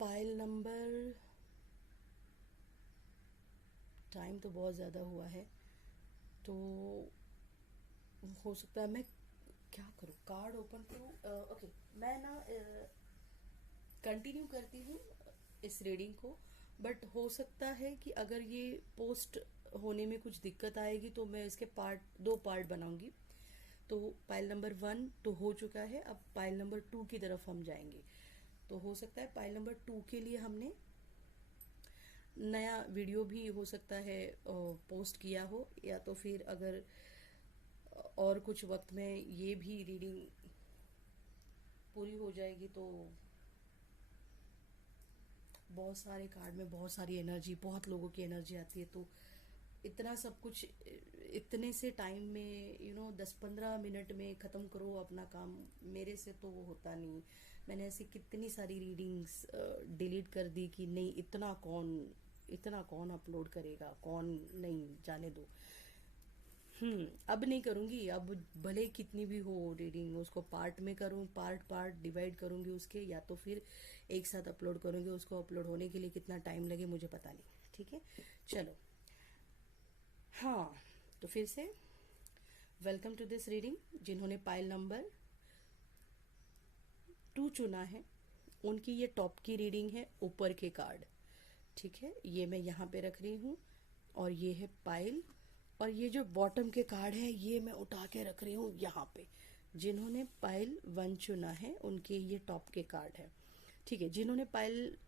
Pile number, time तो बहुत ज़्यादा हुआ है, तो हो सकता है मैं क्या करूँ, कार्ड ओपन करूँ। ओके, मैं ना कंटिन्यू करती हूँ इस रीडिंग को। बट हो सकता है कि अगर ये पोस्ट होने में कुछ दिक्कत आएगी तो मैं इसके दो पार्ट बनाऊंगी। तो पाइल नंबर 1 तो हो चुका है, अब पाइल नंबर 2 की तरफ हम जाएंगे। तो हो सकता है पाइल नंबर 2 के लिए हमने नया वीडियो भी हो सकता है पोस्ट किया हो, या तो फिर अगर और कुछ वक्त में ये भी रीडिंग पूरी हो जाएगी तो बहुत सारे कार्ड में बहुत सारी एनर्जी, बहुत लोगों की एनर्जी आती है, तो इतना सब कुछ इतने से टाइम में 10-15 मिनट में ख़त्म करो अपना काम, मेरे से तो वो होता नहीं। मैंने ऐसी कितनी सारी रीडिंग्स डिलीट कर दी कि नहीं, इतना कौन अपलोड करेगा, कौन, नहीं, जाने दो। अब नहीं करूँगी। अब भले कितनी भी हो रीडिंग, उसको पार्ट में करूँ, पार्ट पार्ट डिवाइड करूँगी उसके, या तो फिर एक साथ अपलोड करूँगी। उसको अपलोड होने के लिए कितना टाइम लगे मुझे पता नहीं। ठीक है, चलो। हाँ, तो फिर से वेलकम टू दिस रीडिंग। जिन्होंने पाइल नंबर 2 चुना है उनकी ये टॉप की रीडिंग है, ऊपर के कार्ड। ठीक है, ये मैं यहाँ पे रख रही हूँ, और ये है पाइल। और ये जो बॉटम के कार्ड है ये मैं उठा के रख रही हूँ यहाँ पे। जिन्होंने पाइल 1 चुना है उनके ये टॉप के कार्ड है। ठीक है, जिन्होंने पाइल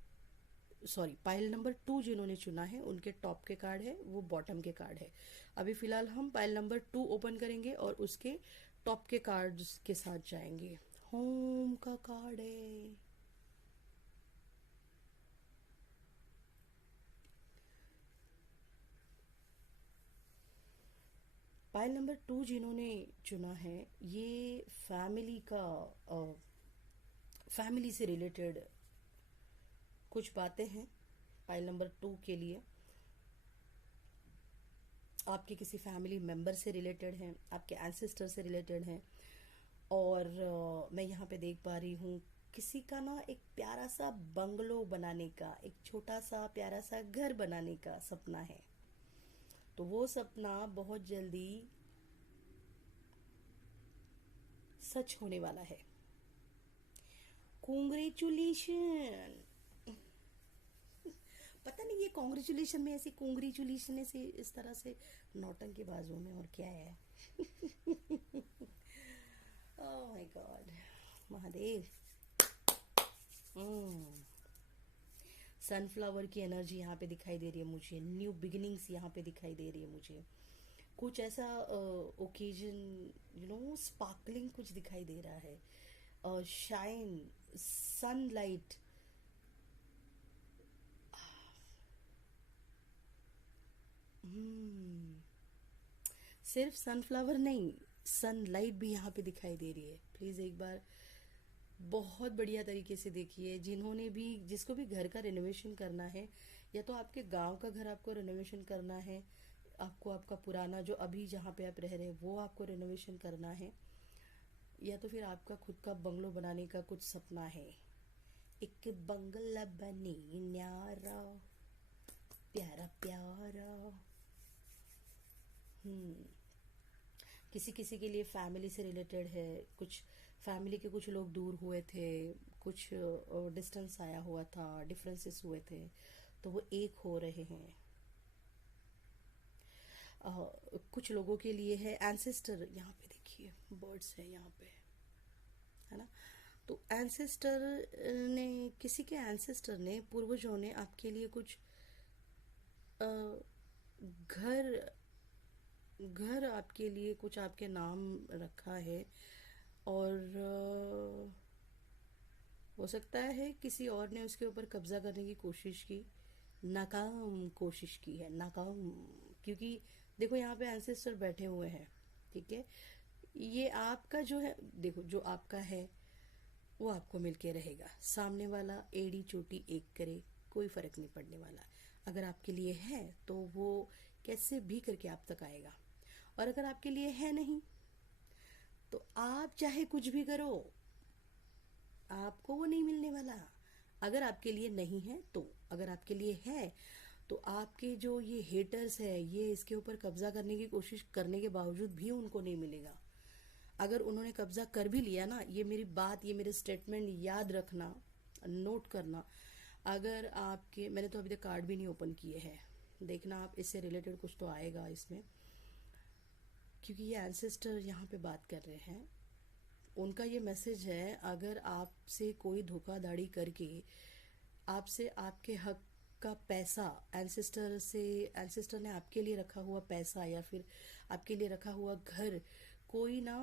नंबर 2 जिन्होंने चुना है उनके टॉप के कार्ड है, वो बॉटम के कार्ड है। अभी फिलहाल हम पाइल नंबर 2 ओपन करेंगे और उसके टॉप के कार्ड्स के साथ जाएंगे। होम का कार्ड है। पाइल नंबर 2 जिन्होंने चुना है, ये फैमिली से रिलेटेड कुछ बातें हैं पाइल नंबर 2 के लिए। आपके किसी फैमिली मेम्बर से रिलेटेड हैं, आपके एंसेस्टर से रिलेटेड हैं। और मैं यहाँ पे देख पा रही हूँ किसी का ना एक प्यारा सा बंगलो बनाने का, एक छोटा सा प्यारा सा घर बनाने का सपना है। तो वो सपना बहुत जल्दी सच होने वाला है। कॉन्ग्रेचुलेशन। पता नहीं ये कॉन्ग्रेचुलेशन में ऐसी कॉन्ग्रेचुलेशन ऐसे इस तरह से नौटंकी बाजों में और क्या है। Oh my God, Mahadev. Sunflower की एनर्जी यहाँ पे दिखाई दे रही है मुझे, न्यू बिगिनिंग्स यहाँ पे दिखाई दे रही है मुझे। कुछ ऐसा ओकेजन, स्पार्कलिंग कुछ दिखाई दे रहा है, शाइन, सनलाइट। सिर्फ सनफ्लावर नहीं, सनलाइट भी यहाँ पे दिखाई दे रही है। प्लीज़ एक बार बहुत बढ़िया तरीके से देखिए। जिसको भी घर का रेनोवेशन करना है, या तो आपके गांव का घर आपको रेनोवेशन करना है, आपको आपका पुराना जो अभी जहाँ पे आप रह रहे हैं वो आपको रेनोवेशन करना है, या तो फिर आपका खुद का बंगलो बनाने का कुछ सपना है। एक बंगला बने न्यारा, प्यारा प्यारा। किसी किसी के लिए फैमिली से रिलेटेड है, कुछ फैमिली के कुछ लोग दूर हुए थे, कुछ डिस्टेंस आया हुआ था, डिफरेंसेस हुए थे, तो वो एक हो रहे हैं। कुछ लोगों के लिए है एंसेस्टर, यहाँ पे देखिए बर्ड्स है यहाँ पे, है ना। तो एंसेस्टर ने, किसी के एंसेस्टर ने, पूर्वजों ने आपके लिए कुछ अ, घर घर आपके लिए कुछ आपके नाम रखा है। और हो सकता है किसी और ने उसके ऊपर कब्जा करने की कोशिश की, नाकाम कोशिश की है, नाकाम। क्योंकि देखो यहाँ पे एंसेस्टर बैठे हुए हैं। ठीक है, ये आपका जो है, देखो जो आपका है वो आपको मिलके रहेगा। सामने वाला एड़ी चोटी एक करे, कोई फर्क नहीं पड़ने वाला। अगर आपके लिए है तो वो कैसे भी करके आप तक आएगा, और अगर आपके लिए है नहीं तो आप चाहे कुछ भी करो, आपको वो नहीं मिलने वाला। अगर आपके लिए नहीं है तो, अगर आपके लिए है तो आपके जो ये हेटर्स है ये इसके ऊपर कब्जा करने की कोशिश करने के बावजूद भी उनको नहीं मिलेगा। अगर उन्होंने कब्जा कर भी लिया ना, ये मेरी बात, ये मेरे स्टेटमेंट याद रखना, नोट करना। अगर आपके, मैंने तो अभी तक कार्ड भी नहीं ओपन किए हैं, देखना आप, इससे रिलेटेड कुछ तो आएगा इसमें, क्योंकि ये एंसेस्टर यहाँ पे बात कर रहे हैं। उनका ये मैसेज है, अगर आपसे कोई धोखाधड़ी करके आपसे आपके हक का पैसा, एंसेस्टर ने आपके लिए रखा हुआ पैसा या फिर आपके लिए रखा हुआ घर, कोई ना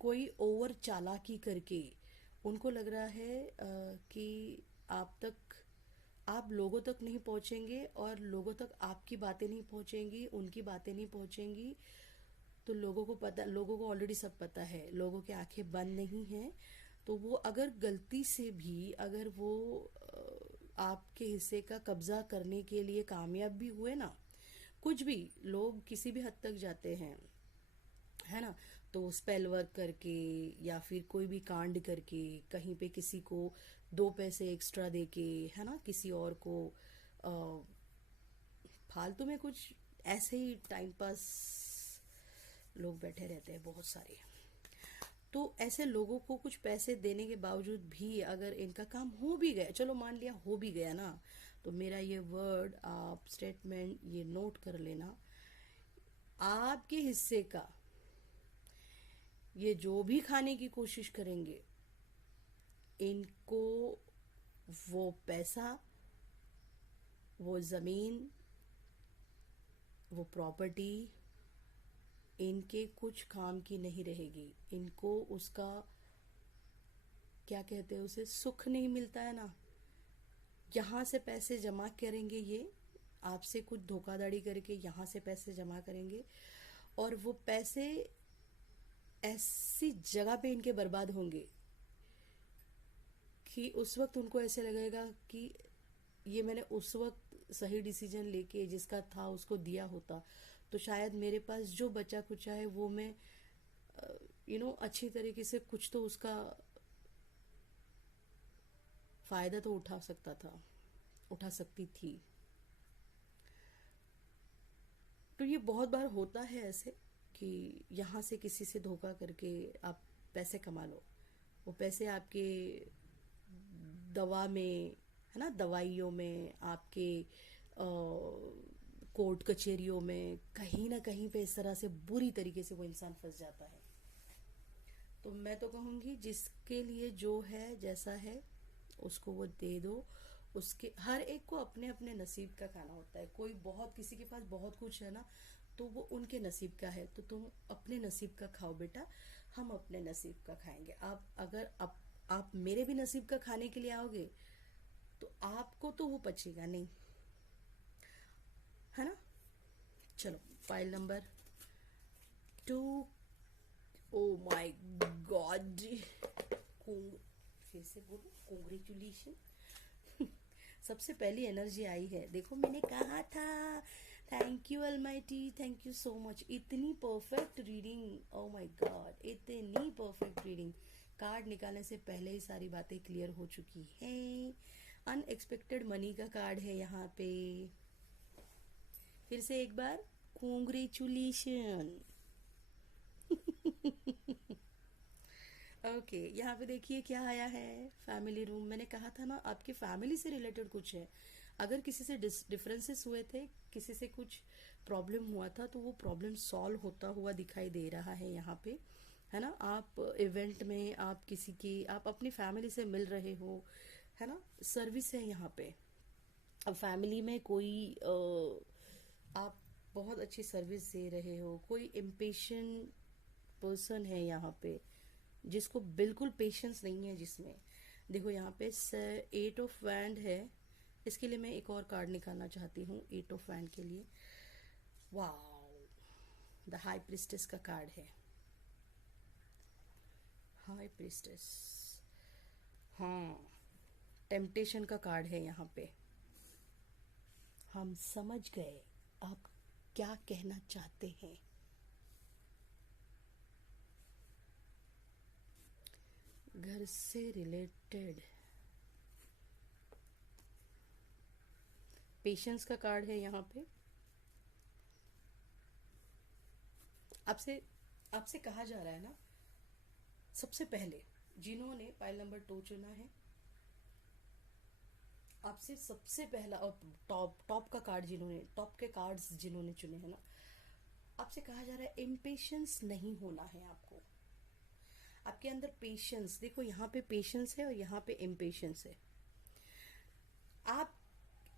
कोई ओवर चालाकी करके उनको लग रहा है कि आप लोगों तक नहीं पहुंचेंगे और लोगों तक आपकी बातें नहीं पहुंचेंगी, उनकी बातें नहीं पहुंचेंगी। तो लोगों को पता, लोगों को ऑलरेडी सब पता है, लोगों की आंखें बंद नहीं हैं। तो वो अगर गलती से भी, अगर वो आपके हिस्से का कब्जा करने के लिए कामयाब भी हुए ना, कुछ भी लोग किसी भी हद तक जाते हैं, है ना, तो स्पेल वर्क करके या फिर कोई भी कांड करके, कहीं पे किसी को 2 पैसे एक्स्ट्रा देके, है ना, किसी और को अ, फालतू में कुछ ऐसे ही टाइम पास लोग बैठे रहते हैं बहुत सारे। तो ऐसे लोगों को कुछ पैसे देने के बावजूद भी अगर इनका काम हो भी गया, चलो मान लिया हो भी गया ना, तो मेरा ये वर्ड, आप स्टेटमेंट ये नोट कर लेना, आपके हिस्से का ये जो भी खाने की कोशिश करेंगे, इनको वो पैसा, वो जमीन, वो प्रॉपर्टी इनके कुछ काम की नहीं रहेगी। इनको उसका, क्या कहते हैं उसे, सुख नहीं मिलता है ना, यहाँ से पैसे जमा करेंगे, ये आपसे कुछ धोखाधड़ी करके यहाँ से पैसे जमा करेंगे, और वो पैसे ऐसी जगह पे इनके बर्बाद होंगे कि उस वक्त उनको ऐसे लगेगा कि ये मैंने उस वक्त सही डिसीजन लेके जिसका था उसको दिया होता, तो शायद मेरे पास जो बचा कुचा है वो मैं अच्छी तरीके से कुछ तो उसका फायदा तो उठा सकता था, उठा सकती थी। तो ये बहुत बार होता है ऐसे कि यहाँ से किसी से धोखा करके आप पैसे कमा लो, वो पैसे आपके दवा में, है ना, दवाइयों में, आपके कोर्ट कचहरियों में, कहीं ना कहीं पे इस तरह से बुरी तरीके से वो इंसान फंस जाता है। तो मैं तो कहूँगी जिसके लिए जो है, जैसा है, उसको वो दे दो। उसके हर एक को अपने अपने नसीब का खाना होता है। कोई बहुत, किसी के पास बहुत कुछ है ना, तो वो उनके नसीब का है, तो तुम अपने नसीब का खाओ बेटा, हम अपने नसीब का खाएंगे। आप मेरे भी नसीब का खाने के लिए आओगे तो आपको तो वो पचेगा नहीं, है ना। चलो, file number 2। O my God, फिर से बोलो, कॉन्ग्रेचुलेशन। सबसे पहली एनर्जी आई है, देखो मैंने कहा था। Thank you almighty, thank you so much. इतनी perfect reading, oh my god, इतनी परफेक्ट रीडिंग। कार्ड निकालने से पहले ही सारी बातें क्लियर हो चुकी हैं। अनएक्सपेक्टेड मनी का कार्ड है यहाँ पे। फिर से एक बार, कॉन्ग्रेचुलेशन। ओके, यहाँ पे देखिए क्या आया है, फैमिली रूम। मैंने कहा था ना, आपकी फैमिली से रिलेटेड कुछ है। अगर किसी से डिफरेंसेस हुए थे, किसी से कुछ प्रॉब्लम हुआ था, तो वो प्रॉब्लम सॉल्व होता हुआ दिखाई दे रहा है यहाँ पे, है ना। आप इवेंट में, आप किसी की, आप अपनी फैमिली से मिल रहे हो, है ना। सर्विस है यहाँ पे। अब फैमिली में कोई आप बहुत अच्छी सर्विस दे रहे हो, कोई इम्पेशेंट पर्सन है यहाँ पे, जिसको बिल्कुल पेशेंस नहीं है, जिसमें देखो यहाँ पे 8 ऑफ वैंड है। इसके लिए मैं एक और कार्ड निकालना चाहती हूँ 8 ऑफ वैंड के लिए। वाओ, द हाई प्रिस्टेस का कार्ड है, हाई प्रिस्टेस। हाँ, टेम्पटेशन का कार्ड है यहाँ पे। हम समझ गए आप क्या कहना चाहते हैं। घर से रिलेटेड पेशेंस का कार्ड है यहाँ पे। आपसे आपसे कहा जा रहा है ना, सबसे पहले जिन्होंने पाइल नंबर 2 चुना है, आपसे सबसे पहला, और टॉप टॉप का कार्ड जिन्होंने, टॉप के कार्ड्स जिन्होंने चुने हैं ना, आपसे कहा जा रहा है इम्पेशेंस नहीं होना है आपको। आपके अंदर पेशेंस, देखो यहाँ पे पेशेंस है और यहाँ पे इम्पेशेंस है। आप,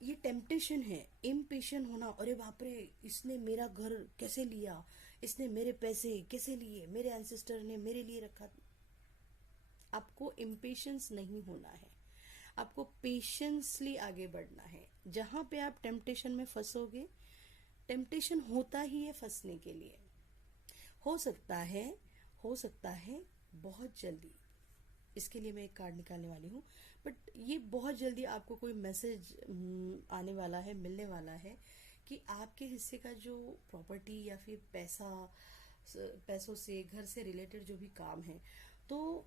ये टेम्पटेशन है इम्पेशेंट होना, अरे बाप रे इसने मेरा घर कैसे लिया, इसने मेरे पैसे कैसे लिए, मेरे एंसेस्टर ने मेरे लिए रखा। आपको इम्पेशेंस नहीं होना है, आपको पेशेंसली आगे बढ़ना है। जहां पे आप टेम्पटेशन में फंसोगे, टेम्पटेशन होता ही है फंसने के लिए। हो सकता है, हो सकता है बहुत जल्दी, इसके लिए मैं एक कार्ड निकालने वाली हूँ, बट ये बहुत जल्दी आपको कोई मैसेज आने वाला है, मिलने वाला है कि आपके हिस्से का जो प्रॉपर्टी या फिर पैसों से, घर से रिलेटेड जो भी काम है, तो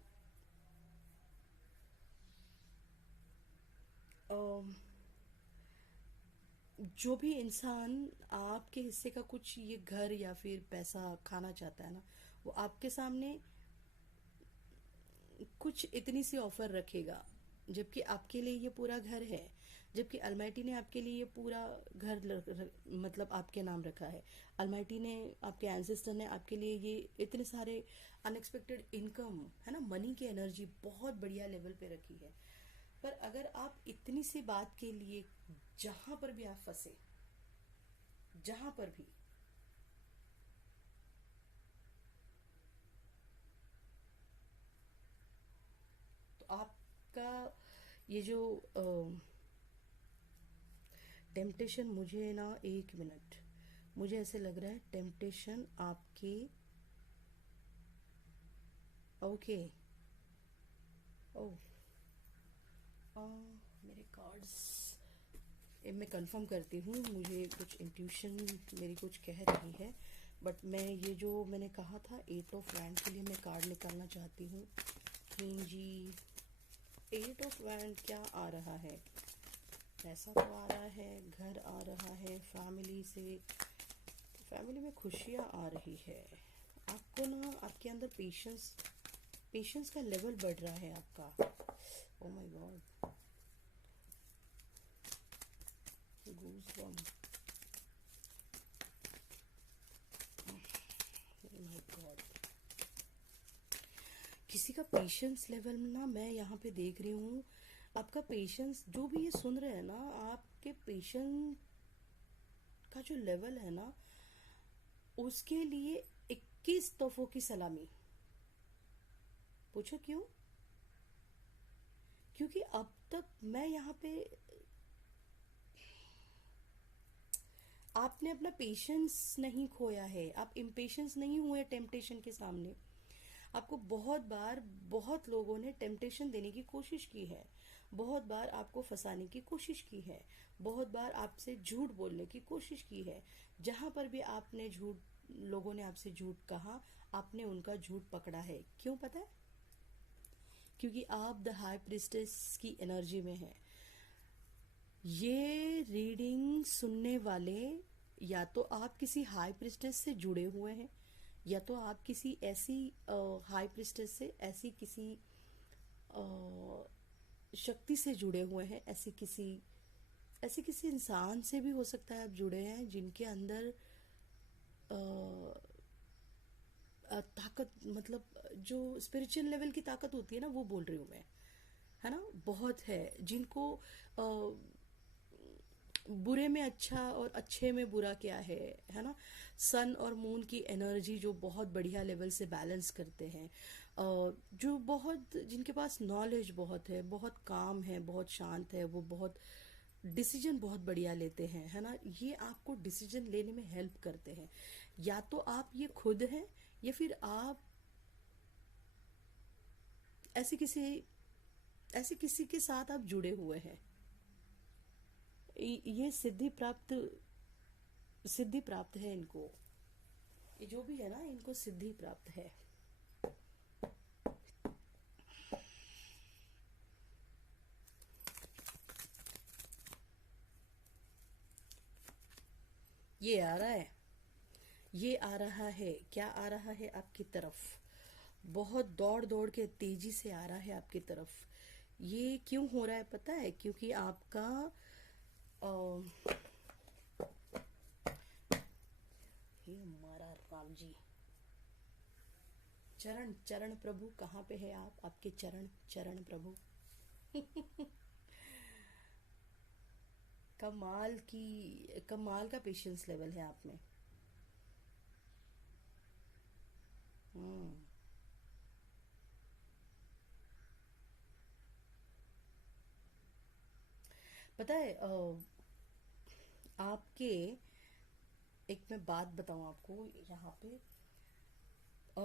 जो भी इंसान आपके हिस्से का कुछ ये घर या फिर पैसा खाना चाहता है ना, वो आपके सामने कुछ इतनी सी ऑफर रखेगा, जबकि आपके लिए ये पूरा घर है, जबकि अलमाइटी ने आपके लिए ये पूरा घर मतलब आपके नाम रखा है। अलमाइटी ने, आपके एंसेस्टर ने आपके लिए ये इतने सारे अनएक्सपेक्टेड इनकम है ना, मनी की एनर्जी बहुत बढ़िया लेवल पे रखी है। पर अगर आप इतनी सी बात के लिए जहां पर भी आप फंसे, जहां पर भी, तो आपका ये जो टेम्पटेशन, मुझे ना, एक मिनट, मुझे ऐसे लग रहा है टेम्पटेशन आपके, ओके, ओ, मेरे कार्ड्स, मैं कंफर्म करती हूँ, मुझे कुछ इंट्यूशन मेरी कुछ कह रही है, बट मैं ये जो मैंने कहा था 8 ऑफ वैंड के लिए मैं कार्ड निकालना चाहती हूँ। क्वीन जी, 8 ऑफ वैंड क्या आ रहा है? पैसा तो आ रहा है, घर आ रहा है, फैमिली से, फैमिली में खुशियाँ आ रही है। आपको ना, आपके अंदर पेशेंस, पेशेंस का लेवल बढ़ रहा है आपका। ओ my God, goosebump, my God, किसी का पेशेंस लेवल ना मैं यहाँ पे देख रही हूँ। आपका पेशेंस, जो भी ये सुन रहे हैं ना, आपके पेशेंस का जो लेवल है ना, उसके लिए 21 तोहफों की सलामी। पूछो क्यों? क्योंकि अब तक मैं यहाँ पे, आपने अपना पेशेंस नहीं खोया है, आप इम्पेशेंस नहीं हुए टेम्पटेशन के सामने। आपको बहुत बार, बहुत लोगों ने टेम्पटेशन देने की कोशिश की है, बहुत बार आपको फंसाने की कोशिश की है, बहुत बार आपसे झूठ बोलने की कोशिश की है। जहां पर भी आपने झूठ, लोगों ने आपसे झूठ कहा, आपने उनका झूठ पकड़ा है। क्यों पता है? क्योंकि आप द हाई प्रिस्टेस की एनर्जी में हैं। ये रीडिंग सुनने वाले, या तो आप किसी हाई प्रिस्टेस से जुड़े हुए हैं, या तो आप किसी ऐसी हाई प्रिस्टेस से, ऐसी किसी शक्ति से जुड़े हुए हैं, ऐसे किसी इंसान से भी हो सकता है आप जुड़े हैं, जिनके अंदर ताकत, मतलब जो स्पिरिचुअल लेवल की ताकत होती है ना, वो बोल रही हूँ मैं, है ना, बहुत है। जिनको बुरे में अच्छा और अच्छे में बुरा क्या है ना, सन और मून की एनर्जी जो बहुत बढ़िया लेवल से बैलेंस करते हैं, जो बहुत, जिनके पास नॉलेज बहुत है, बहुत काम है, बहुत शांत है, वो बहुत डिसीजन बहुत बढ़िया लेते हैं, है ना, ये आपको डिसीजन लेने में हेल्प करते हैं। या तो आप ये खुद हैं, या फिर आप ऐसे किसी, ऐसे किसी के साथ आप जुड़े हुए हैं। ये सिद्धि प्राप्त है इनको, ये जो भी है ना, इनको सिद्धि प्राप्त है। ये आ रहा है, ये आ रहा है, क्या आ रहा है आपकी तरफ? बहुत दौड़ दौड़ के तेजी से आ रहा है आपकी तरफ। ये क्यों हो रहा है पता है? क्योंकि आपका अ, हे हमारा राम जी, चरण चरण प्रभु कहाँ पे है आप? आपके चरण चरण प्रभु। कमाल की, कमाल का पेशेंस लेवल है आप में। हम्म। पता है आपके, एक मैं बात बताऊं आपको यहाँ पे, अ,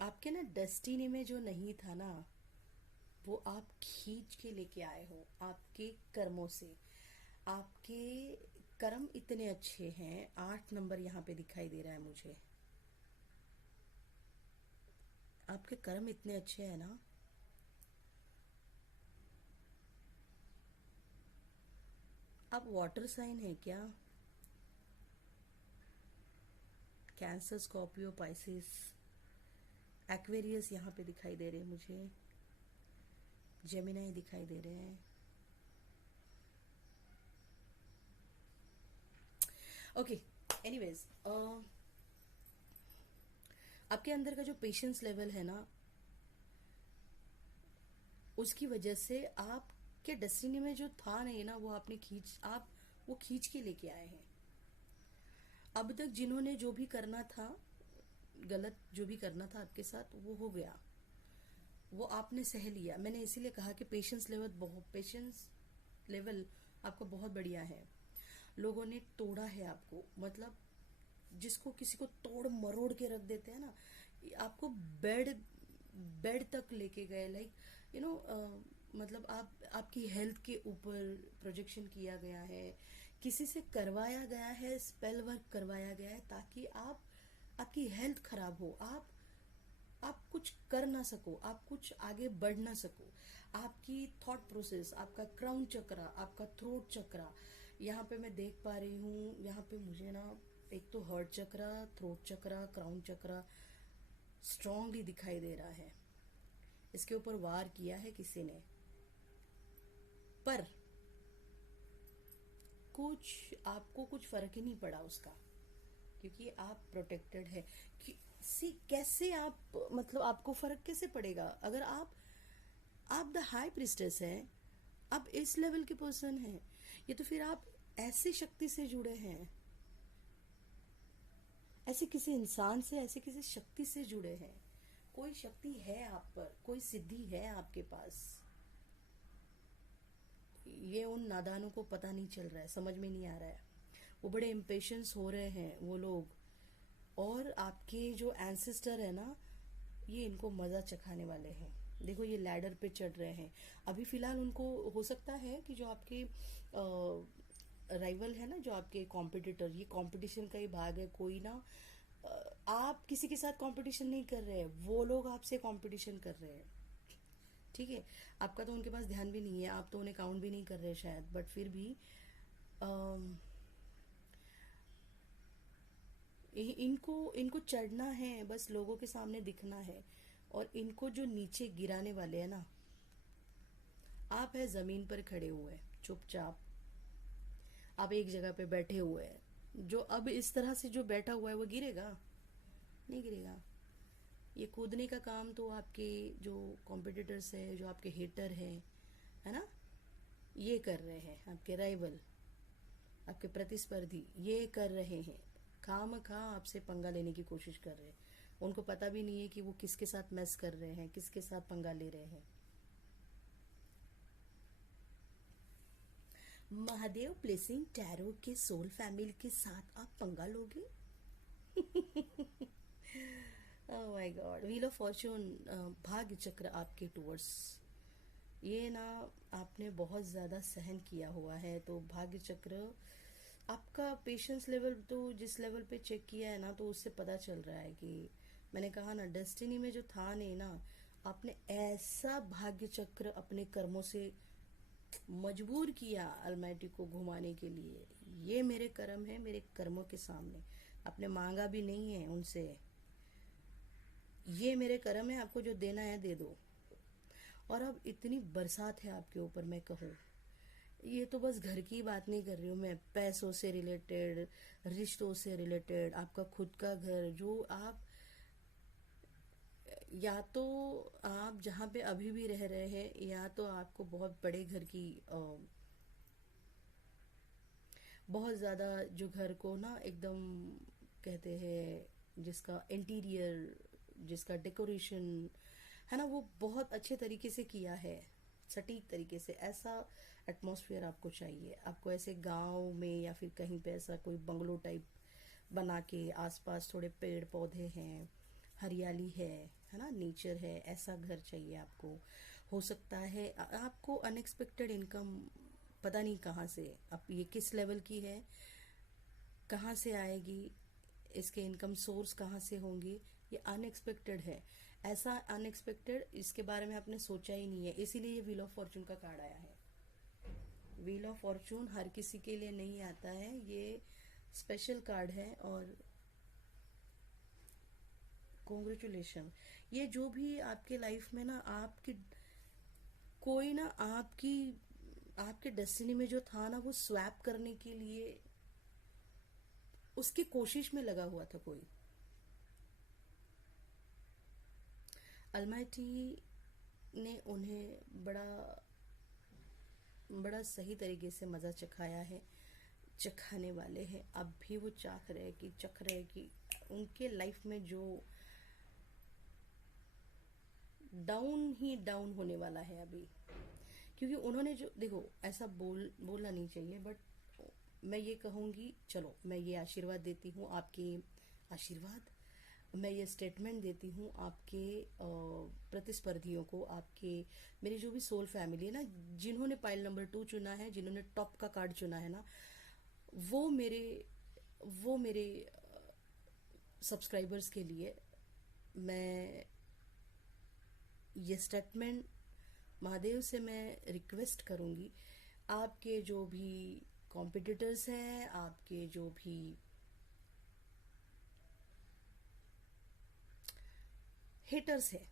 आपके ना डेस्टिनी में जो नहीं था ना, वो आप खींच के लेके आए हो आपके कर्मों से। आपके कर्म इतने अच्छे हैं, 8 नंबर यहाँ पे दिखाई दे रहा है मुझे। आपके कर्म इतने अच्छे हैं ना। आप वाटर साइन है क्या? कैंसर, स्कॉर्पियो, पाइसिस, एक्वेरियस यहाँ पे दिखाई दे रहे हैं मुझे। जेमिनाई दिखाई दे रहे हैं। ओके, एनीवेज, आपके अंदर का जो पेशेंस लेवल है ना, उसकी वजह से आपके डेस्टिनी में जो था नहीं ना, वो आपने खींच, आप वो खींच के लेके आए हैं। अब तक जिन्होंने जो भी करना था, गलत जो भी करना था आपके साथ, वो हो गया, वो आपने सह लिया। मैंने इसीलिए कहा कि पेशेंस लेवल आपका बहुत बढ़िया है। लोगों ने तोड़ा है आपको, मतलब जिसको किसी को तोड़ मरोड़ के रख देते हैं ना, आपको बेड बेड तक लेके गए, लाइक यू नो, मतलब आपकी हेल्थ के ऊपर प्रोजेक्शन किया गया है, किसी से करवाया गया है, स्पेल वर्क करवाया गया है, ताकि आपकी हेल्थ खराब हो, आप कुछ कर ना सको, आप कुछ आगे बढ़ ना सको। आपकी थॉट प्रोसेस, आपका क्राउन चक्रा, आपका थ्रोट चक्रा, यहाँ पे मैं देख पा रही हूँ, यहाँ पे मुझे ना, एक तो हार्ट चक्रा, थ्रोट चक्रा, क्राउन चक्रा स्ट्रांगली दिखाई दे रहा है। इसके ऊपर वार किया है किसी ने, पर आपको कुछ फर्क ही नहीं पड़ा उसका, क्योंकि आप प्रोटेक्टेड है। सी कैसे आप, मतलब आपको फर्क कैसे पड़ेगा अगर आप द हाई प्रिस्टेस हैं, आप इस लेवल के पर्सन हैं, ये तो फिर आप ऐसी शक्ति से जुड़े हैं, ऐसे किसी इंसान से, ऐसे किसी शक्ति से जुड़े हैं। कोई शक्ति है आप पर, कोई सिद्धि है आपके पास। ये उन नादानों को पता नहीं चल रहा है, समझ में नहीं आ रहा है। वो बड़े इम्पेशंस हो रहे हैं वो लोग, और आपके जो एंसेस्टर है ना, ये इनको मजा चखाने वाले हैं। देखो ये लैडर पे चढ़ रहे हैं। अभी फिलहाल उनको हो सकता है कि जो आपके राइवल है ना, जो आपके कॉम्पिटिटर, ये कंपटीशन का ही भाग है। कोई ना, आप किसी के साथ कंपटीशन नहीं कर रहे हैं, वो लोग आपसे कंपटीशन कर रहे हैं। ठीक है, आपका तो उनके पास ध्यान भी नहीं है, आप तो उन्हें काउंट भी नहीं कर रहे शायद, बट फिर भी अम, इनको इनको चढ़ना है, बस लोगों के सामने दिखना है। और इनको जो नीचे गिराने वाले हैं ना, आप है जमीन पर खड़े हुए चुपचाप, आप एक जगह पे बैठे हुए हैं। जो अब इस तरह से जो बैठा हुआ है वो गिरेगा? नहीं गिरेगा। ये कूदने का काम तो आपके जो कॉम्पिटिटर्स है, जो आपके हेटर है ना, ये कर रहे हैं। आपके राइवल, आपके प्रतिस्पर्धी ये कर रहे हैं। खाम खा आपसे पंगा लेने की कोशिश कर रहे हैं। उनको पता भी नहीं है कि वो किसके साथ मैस कर रहे हैं, किसके साथ पंगा ले रहे हैं। महादेव ब्लेसिंग टैरो के सोल फैमिली के साथ आप पंगा लोगे? Oh my God, wheel of Fortune, भाग्य चक्र आपके टूवर्ड्स, ये ना, आपने बहुत ज़्यादा सहन किया हुआ है, तो भाग्य चक्र आपका पेशेंस लेवल तो जिस लेवल पे चेक किया है ना, तो उससे पता चल रहा है कि मैंने कहा ना, डेस्टिनी में जो था नहीं ना, आपने ऐसा भाग्य चक्र अपने कर्मों से मजबूर किया अलमाइटी को घुमाने के लिए। ये मेरे कर्म है, मेरे कर्मों के सामने। आपने मांगा भी नहीं है उनसे, ये मेरे कर्म है, आपको जो देना है दे दो। और अब इतनी बरसात है आपके ऊपर, मैं कहूँ ये तो बस घर की बात नहीं कर रही हूँ मैं, पैसों से रिलेटेड, रिश्तों से रिलेटेड, आपका खुद का घर जो आप, या तो आप जहाँ पे अभी भी रह रहे हैं, या तो आपको बहुत बड़े घर की बहुत ज़्यादा, जो घर को ना एकदम कहते हैं, जिसका इंटीरियर, जिसका डेकोरेशन है ना, वो बहुत अच्छे तरीके से किया है, सटीक तरीके से, ऐसा एटमॉस्फेयर आपको चाहिए। आपको ऐसे गांव में या फिर कहीं पे ऐसा कोई बंगलो टाइप बना के, आसपास थोड़े पेड़ पौधे हैं, हरियाली है ना, नेचर है, ऐसा घर चाहिए आपको। हो सकता है आपको अनएक्सपेक्टेड इनकम पता नहीं कहाँ से, अब ये किस लेवल की है, कहाँ से आएगी, इसके इनकम सोर्स कहाँ से होंगे, ये अनएक्सपेक्टेड है। ऐसा अनएक्सपेक्टेड, इसके बारे में आपने सोचा ही नहीं है, इसीलिए ये व्हील ऑफ फॉर्चून का कार्ड आया है। व्हील ऑफ फॉर्चून हर किसी के लिए नहीं आता है, ये स्पेशल कार्ड है। और कॉन्ग्रेचुलेशन। ये जो भी आपके लाइफ में ना, आपकी कोई ना, आपके डेस्टिनी में जो था ना, वो स्वैप करने के लिए उसकी कोशिश में लगा हुआ था कोई। अलमाइटी ने उन्हें बड़ा बड़ा सही तरीके से मज़ा चखाया है, चखाने वाले हैं। अब भी वो चख रहे कि उनके लाइफ में जो डाउन ही डाउन होने वाला है अभी, क्योंकि उन्होंने जो, देखो ऐसा बोलना नहीं चाहिए, बट मैं ये कहूँगी, चलो मैं ये आशीर्वाद देती हूँ, आपके आशीर्वाद, मैं ये स्टेटमेंट देती हूँ आपके प्रतिस्पर्धियों को, आपके, मेरी जो भी सोल फैमिली है ना, जिन्होंने पाइल नंबर 2 चुना है, जिन्होंने टॉप का कार्ड चुना है ना, वो मेरे वो मेरे सब्सक्राइबर्स के लिए मैं ये स्टेटमेंट महादेव से मैं रिक्वेस्ट करूँगी। आपके जो भी कॉम्पिटिटर्स हैं, आपके जो भी हेटर्स हैं,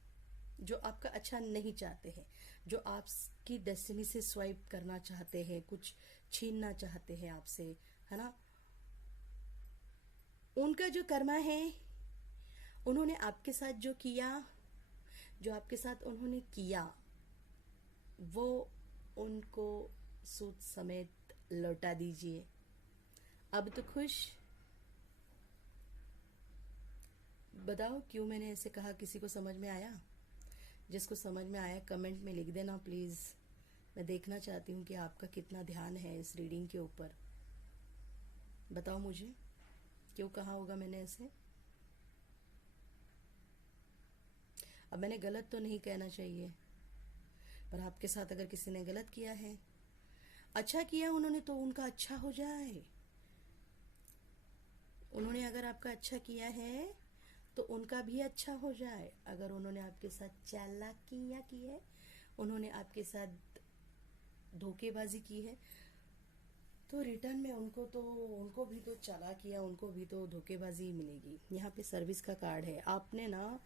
जो आपका अच्छा नहीं चाहते हैं, जो आपकी डेस्टिनी से स्वाइप करना चाहते हैं, कुछ छीनना चाहते हैं आपसे, है ना, उनका जो कर्मा है, उन्होंने आपके साथ जो आपके साथ उन्होंने किया, वो उनको सूद समेत लौटा दीजिए। अब तो खुश। बताओ क्यों मैंने ऐसे कहा, किसी को समझ में आया? जिसको समझ में आया कमेंट में लिख देना प्लीज़। मैं देखना चाहती हूँ कि आपका कितना ध्यान है इस रीडिंग के ऊपर। बताओ मुझे, क्यों कहा होगा मैंने ऐसे? अब मैंने गलत तो नहीं कहना चाहिए, पर आपके साथ अगर किसी ने गलत किया है, अच्छा किया उन्होंने तो उनका अच्छा हो जाए। उन्होंने अगर आपका अच्छा किया है तो उनका भी अच्छा हो जाए। अगर उन्होंने आपके साथ चालाकियाँ की है, उन्होंने आपके साथ धोखेबाजी की है, तो रिटर्न में उनको भी तो चालाकियाँ, उनको भी तो धोखेबाजी मिलेगी। यहाँ पे सर्विस का कार्ड है। आपने ना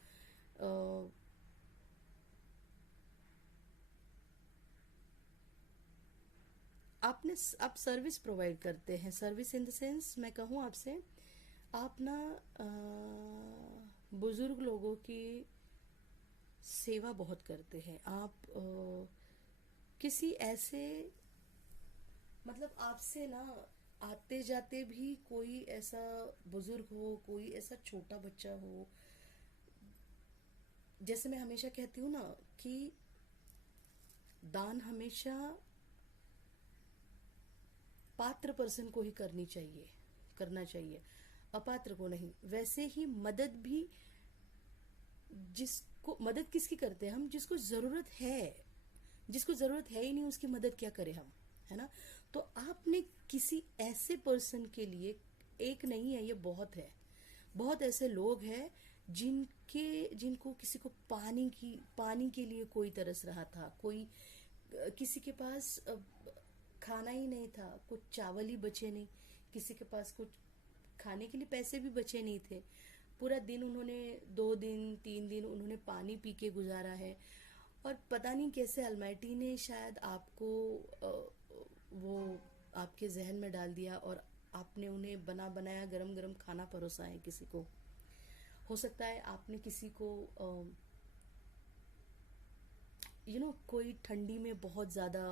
आप सर्विस प्रोवाइड करते हैं। सर्विस इन द सेंस मैं कहूँ आपसे, आप ना बुजुर्ग लोगों की सेवा बहुत करते हैं। आप किसी ऐसे, मतलब आपसे ना आते जाते भी कोई ऐसा बुजुर्ग हो, कोई ऐसा छोटा बच्चा हो, जैसे मैं हमेशा कहती हूँ ना कि दान हमेशा पात्र पर्सन को ही करना चाहिए, अपात्र को नहीं। वैसे ही मदद भी, जिसको मदद किसकी करते हैं हम? जिसको जरूरत है ही नहीं, उसकी मदद क्या करें हम, है ना। तो आपने किसी ऐसे पर्सन के लिए, एक नहीं है, ये बहुत ऐसे लोग हैं जिनको किसी को पानी के लिए कोई तरस रहा था, कोई किसी के पास खाना ही नहीं था, कुछ चावल ही बचे नहीं, किसी के पास कुछ खाने के लिए पैसे भी बचे नहीं थे। पूरा दिन उन्होंने, 2 दिन 3 दिन उन्होंने पानी पी के गुजारा है। और पता नहीं कैसे अलमाइटी ने शायद आपको वो आपके जहन में डाल दिया, और आपने उन्हें बना बनाया गरम गरम खाना परोसा है किसी को। हो सकता है आपने किसी को कोई ठंडी में बहुत ज़्यादा,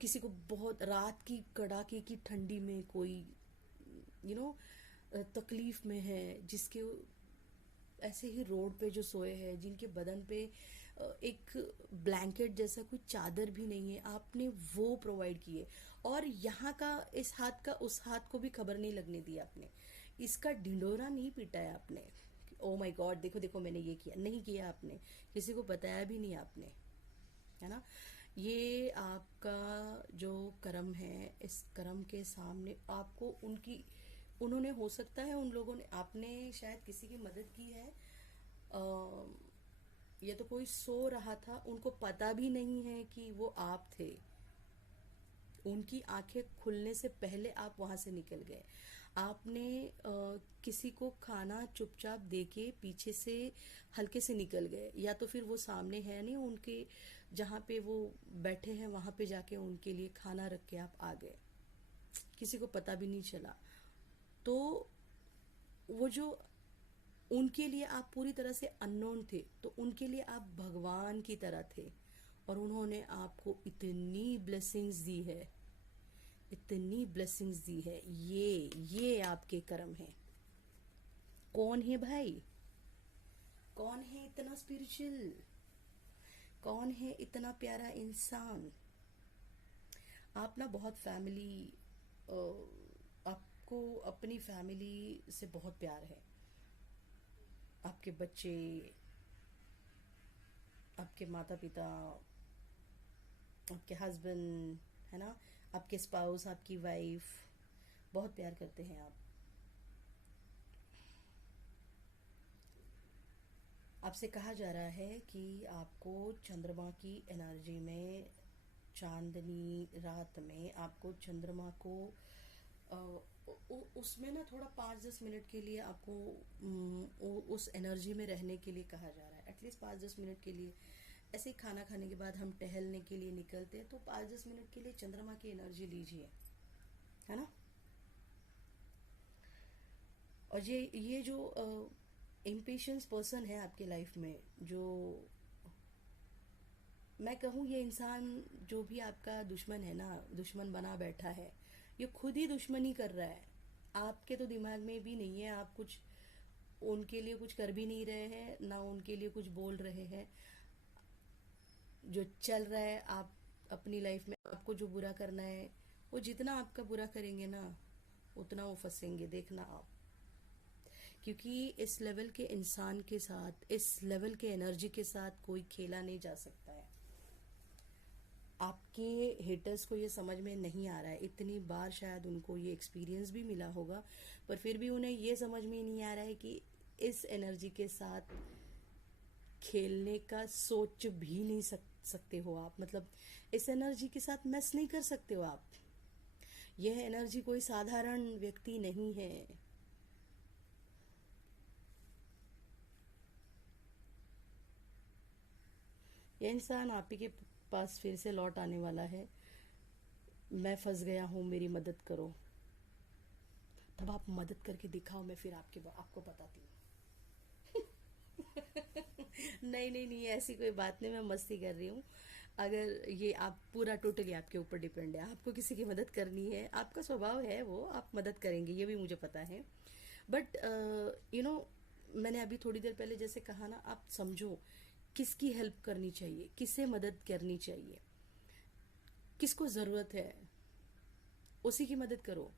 किसी को बहुत रात की कड़ाके की ठंडी में कोई यू नो तकलीफ में है, जिसके ऐसे ही रोड पे जो सोए हैं, जिनके बदन पे एक ब्लैंकेट जैसा कोई चादर भी नहीं है, आपने वो प्रोवाइड किए। और यहाँ का इस हाथ का उस हाथ को भी खबर नहीं लगने दी आपने, इसका ढिंडोरा नहीं पिटाया आपने। ओ माय गॉड, देखो देखो मैंने ये किया, नहीं किया आपने, किसी को बताया भी नहीं आपने, है ना। ये आपका जो कर्म है, इस कर्म के सामने आपको उनकी, उन्होंने, हो सकता है उन लोगों ने, आपने शायद किसी की मदद की है, या तो कोई सो रहा था, उनको पता भी नहीं है कि वो आप थे, उनकी आंखें खुलने से पहले आप वहां से निकल गए। आपने किसी को खाना चुपचाप देके पीछे से हल्के से निकल गए, या तो फिर वो सामने है नहीं उनके, जहाँ पे वो बैठे हैं वहां पे जाके उनके लिए खाना रख के आप आ गए, किसी को पता भी नहीं चला। तो वो जो, उनके लिए आप पूरी तरह से अननोन थे, तो उनके लिए आप भगवान की तरह थे। और उन्होंने आपको इतनी ब्लेसिंग्स दी है, इतनी ब्लेसिंग्स दी है। ये आपके कर्म है। कौन है भाई, कौन है इतना स्पिरिचुअल, कौन है इतना प्यारा इंसान। आप ना बहुत फैमिली, आपको अपनी फैमिली से बहुत प्यार है। आपके बच्चे, आपके माता पिता, आपके हस्बैंड, है ना, आपके स्पाउस, आपकी वाइफ, बहुत प्यार करते हैं आप। आपसे कहा जा रहा है कि आपको चंद्रमा की एनर्जी में, चांदनी रात में आपको चंद्रमा को उसमें ना थोड़ा 5-10 मिनट के लिए आपको उस एनर्जी में रहने के लिए कहा जा रहा है। एटलीस्ट 5-10 मिनट के लिए, ऐसे ही खाना खाने के बाद हम टहलने के लिए निकलते हैं, तो 5-10 मिनट के लिए चंद्रमा की एनर्जी लीजिए, है ना। और ये जो इम्पेशंस पर्सन है आपके लाइफ में, जो मैं कहूँ, ये इंसान जो भी आपका दुश्मन है ना, दुश्मन बना बैठा है, ये खुद ही दुश्मनी कर रहा है। आपके तो दिमाग में भी नहीं है, आप कुछ उनके लिए कुछ कर भी नहीं रहे हैं, ना उनके लिए कुछ बोल रहे हैं। जो चल रहा है, आप अपनी लाइफ में आपको जो बुरा करना है, वो जितना आपका बुरा करेंगे ना, उतना वो फंसेंगे, देखना आप। क्योंकि इस लेवल के इंसान के साथ, इस लेवल के एनर्जी के साथ कोई खेला नहीं जा सकता है। आपके हेटर्स को ये समझ में नहीं आ रहा है, इतनी बार शायद उनको ये एक्सपीरियंस भी मिला होगा, पर फिर भी उन्हें ये समझ में नहीं आ रहा है कि इस एनर्जी के साथ खेलने का सोच भी नहीं सकते हो आप। मतलब इस एनर्जी के साथ मैस नहीं कर सकते हो आप। यह एनर्जी कोई साधारण व्यक्ति नहीं है। यह इंसान आप ही के पास फिर से लौट आने वाला है। मैं फंस गया हूँ, मेरी मदद करो। तब आप मदद करके दिखाओ, मैं फिर आपको बताती हूँ। नहीं नहीं नहीं, ऐसी कोई बात नहीं, मैं मस्ती कर रही हूँ। अगर ये आप पूरा टोटली आपके ऊपर डिपेंड है, आपको किसी की मदद करनी है, आपका स्वभाव है वो, आप मदद करेंगे, ये भी मुझे पता है। बट मैंने अभी थोड़ी देर पहले जैसे कहा ना, आप समझो किसकी हेल्प करनी चाहिए, किससे मदद करनी चाहिए, किसको ज़रूरत है, उसी की मदद करो।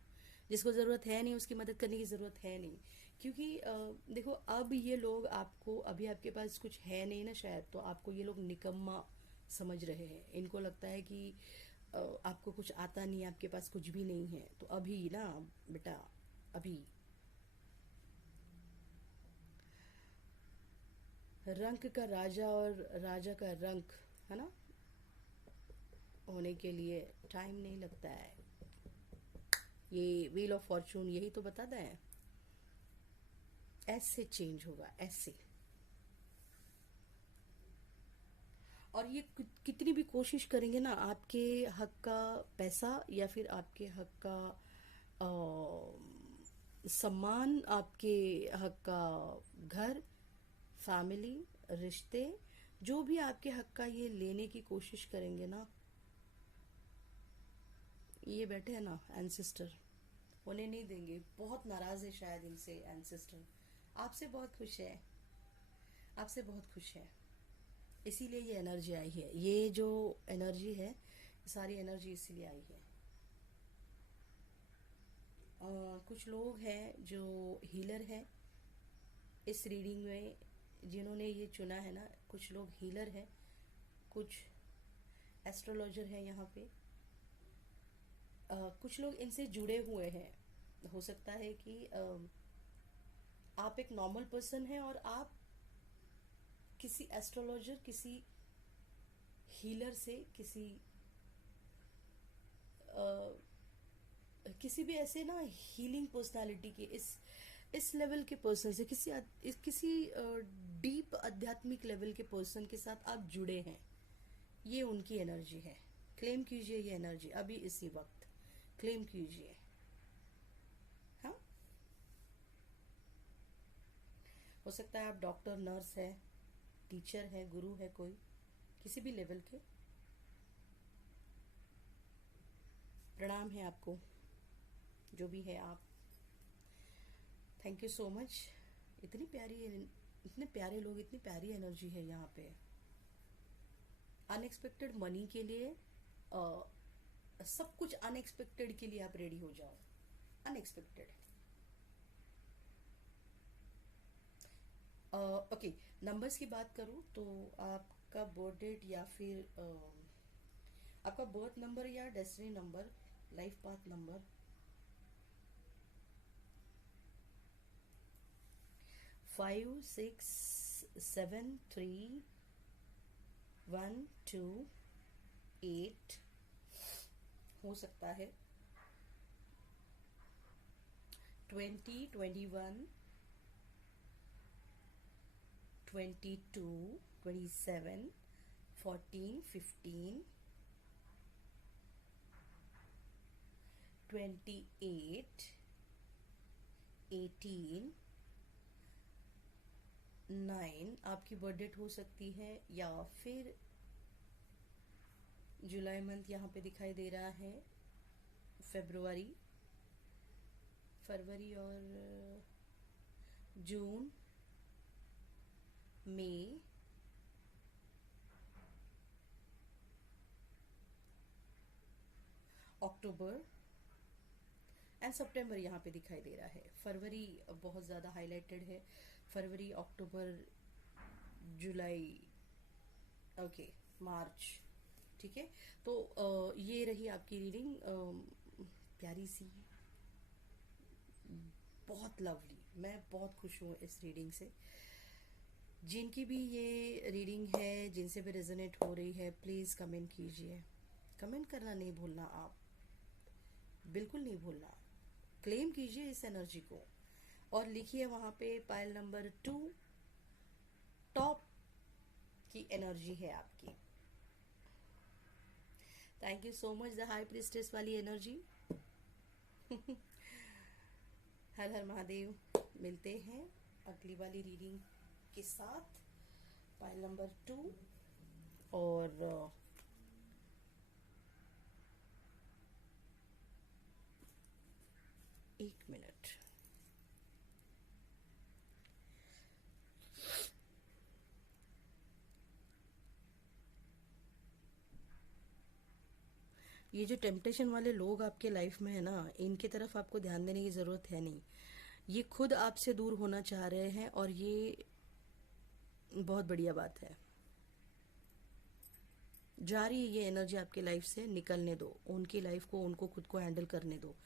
जिसको ज़रूरत है नहीं, उसकी मदद करने की ज़रूरत है नहीं। क्योंकि देखो, अब ये लोग आपको, अभी आपके पास कुछ है नहीं ना शायद, तो आपको ये लोग निकम्मा समझ रहे हैं। इनको लगता है कि आपको कुछ आता नहीं, आपके पास कुछ भी नहीं है। तो अभी ना बेटा, अभी रंक का राजा और राजा का रंक, है ना, होने के लिए टाइम नहीं लगता है। ये व्हील ऑफ फॉर्चून यही तो बताता है, ऐसे चेंज होगा ऐसे। और ये कितनी भी कोशिश करेंगे ना, आपके हक का पैसा या फिर आपके हक का सम्मान, आपके हक का घर, फैमिली, रिश्ते, जो भी आपके हक का ये लेने की कोशिश करेंगे ना, ये बैठे हैं ना एंसेस्टर, होने नहीं देंगे। बहुत नाराज है शायद इनसे एंसेस्टर, आपसे बहुत खुश है, आपसे बहुत खुश है, इसीलिए ये एनर्जी आई है। ये जो एनर्जी है, सारी एनर्जी इसीलिए आई है। कुछ लोग हैं जो हीलर हैं इस रीडिंग में, जिन्होंने ये चुना है ना, कुछ लोग हीलर हैं, कुछ एस्ट्रोलॉजर हैं यहाँ पे। कुछ लोग इनसे जुड़े हुए हैं। हो सकता है कि आप एक नॉर्मल पर्सन हैं और आप किसी एस्ट्रोलॉजर, किसी हीलर से, किसी भी ऐसे ना हीलिंग पर्सनालिटी के, इस लेवल के पर्सन से, किसी डीप आध्यात्मिक लेवल के पर्सन के साथ आप जुड़े हैं। ये उनकी एनर्जी है। क्लेम कीजिए ये एनर्जी अभी इसी वक्त, क्लेम कीजिए। हाँ, हो सकता है आप डॉक्टर, नर्स है, टीचर है, गुरु है, कोई किसी भी लेवल के, प्रणाम है आपको, जो भी है आप। Thank you so much. इतनी प्यारी, इतने प्यारे लोग, इतनी प्यारी एनर्जी है यहाँ पे। अनएक्सपेक्टेड मनी के लिए, सब कुछ अनएक्सपेक्टेड के लिए आप रेडी हो जाओ। अनएक्सपेक्टेड। ओके, नंबर्स की बात करूँ तो आपका बर्थ डेट या फिर आपका बर्थ नंबर या destiny number, life path number 567312 8 हो सकता है, 20, 21, 22, 27, 14, 15, 28, 18, 9 आपकी बर्थ डेट हो सकती है, या फिर जुलाई मंथ यहाँ पे दिखाई दे रहा है, फरवरी और जून, मई, अक्टूबर एंड सितंबर यहाँ पे दिखाई दे रहा है। फरवरी बहुत ज़्यादा हाईलाइटेड है, फरवरी, अक्टूबर, जुलाई, ओके, मार्च। ठीक है, तो ये रही आपकी रीडिंग, प्यारी सी, बहुत लवली। मैं बहुत खुश हूँ इस रीडिंग से। जिनकी भी ये रीडिंग है, जिनसे भी रेजोनेट हो रही है, प्लीज़ कमेंट कीजिए। कमेंट करना नहीं भूलना आप, बिल्कुल नहीं भूलना। क्लेम कीजिए इस एनर्जी को और लिखिए वहाँ पे पाइल नंबर 2 टॉप की एनर्जी है आपकी। Thank you so much the high priestess वाली एनर्जी। हर हर महादेव। मिलते हैं अगली वाली रीडिंग के साथ, पाइल नंबर 2। और एक मिनट, ये जो टेम्पटेशन वाले लोग आपके लाइफ में है ना, इनकी तरफ आपको ध्यान देने की ज़रूरत है नहीं। ये खुद आपसे दूर होना चाह रहे हैं और ये बहुत बढ़िया बात है। जा रही है ये एनर्जी आपके लाइफ से, निकलने दो उनकी लाइफ को, उनको खुद को हैंडल करने दो।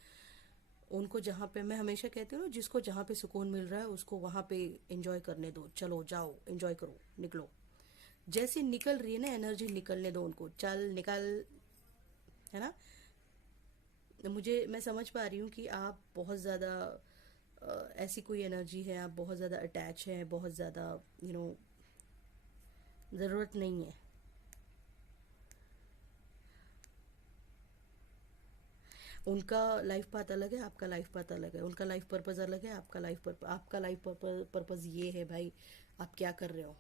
उनको जहाँ पे, मैं हमेशा कहती हूँ ना, जिसको जहाँ पे सुकून मिल रहा है उसको वहाँ पे एंजॉय करने दो। चलो जाओ, एंजॉय करो, निकलो। जैसे निकल रही है ना एनर्जी, निकलने दो उनको, चल निकल, है ना। मुझे मैं समझ पा रही हूँ कि आप बहुत ज़्यादा ऐसी कोई एनर्जी है, आप बहुत ज़्यादा अटैच हैं, बहुत ज़्यादा ज़रूरत नहीं है। उनका लाइफ पाथ अलग है, आपका लाइफ पाथ अलग है, उनका लाइफ पर्पस अलग है, आपका लाइफ पर्पस ये है भाई, आप क्या कर रहे हो।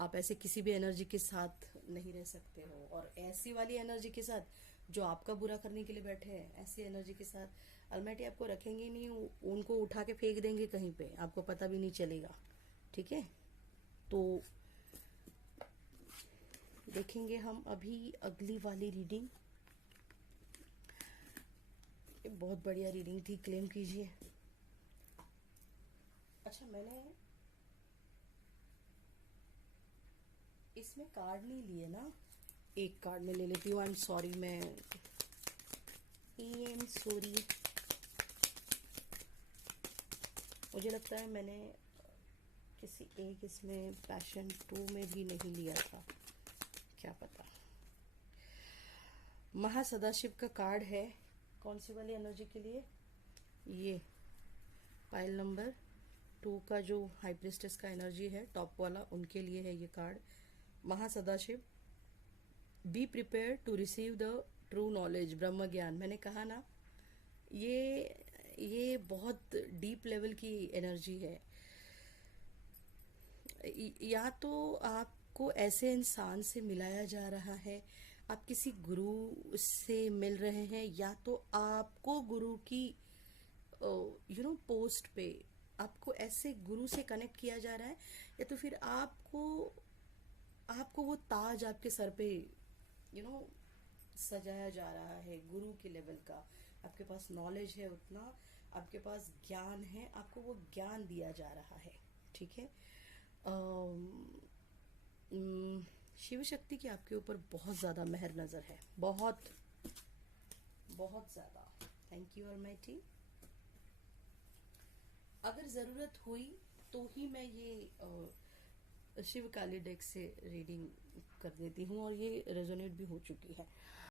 आप ऐसे किसी भी एनर्जी के साथ नहीं रह सकते हो, और ऐसी वाली एनर्जी के साथ जो आपका बुरा करने के लिए बैठे हैं, ऐसी एनर्जी के साथ अल्माइटी आपको रखेंगे ही नहीं, उनको उठा के फेंक देंगे कहीं पे, आपको पता भी नहीं चलेगा। ठीक है, तो देखेंगे हम अभी अगली वाली रीडिंग। ये बहुत बढ़िया रीडिंग थी, क्लेम कीजिए। अच्छा, मैंने इसमें कार्ड नहीं लिए ना, एक कार्ड में ले लेती हूँ। I am sorry, sorry. मुझे लगता है मैंने किसी एक इसमें पैशन 2 में भी नहीं लिया था, क्या पता। महासदाशिव का कार्ड है, कौन सी वाली एनर्जी के लिए, ये पाइल नंबर 2 का जो हाई प्रिस्टेस का एनर्जी है टॉप वाला, उनके लिए है ये card. Mahasadashiv, be prepare to receive the true knowledge, ब्रह्म ज्ञान। मैंने कहा ना, ये बहुत डीप लेवल की एनर्जी है। या तो आपको ऐसे इंसान से मिलाया जा रहा है, आप किसी गुरु से मिल रहे हैं, या तो आपको गुरु की पोस्ट पे आपको ऐसे गुरु से कनेक्ट किया जा रहा है, या तो फिर आपको वो ताज आपके सर पे यू नो सजाया जा रहा है, गुरु के लेवल का। आपके पास नॉलेज है उतना, आपके पास ज्ञान है, आपको वो ज्ञान दिया जा रहा है। ठीक है, शिव शक्ति की आपके ऊपर बहुत ज़्यादा मेहर नज़र है, बहुत बहुत ज़्यादा। Thank you almighty. अगर ज़रूरत हुई तो ही मैं ये शिव काली डेक से रीडिंग कर देती हूँ, और ये रेजोनेट भी हो चुकी है।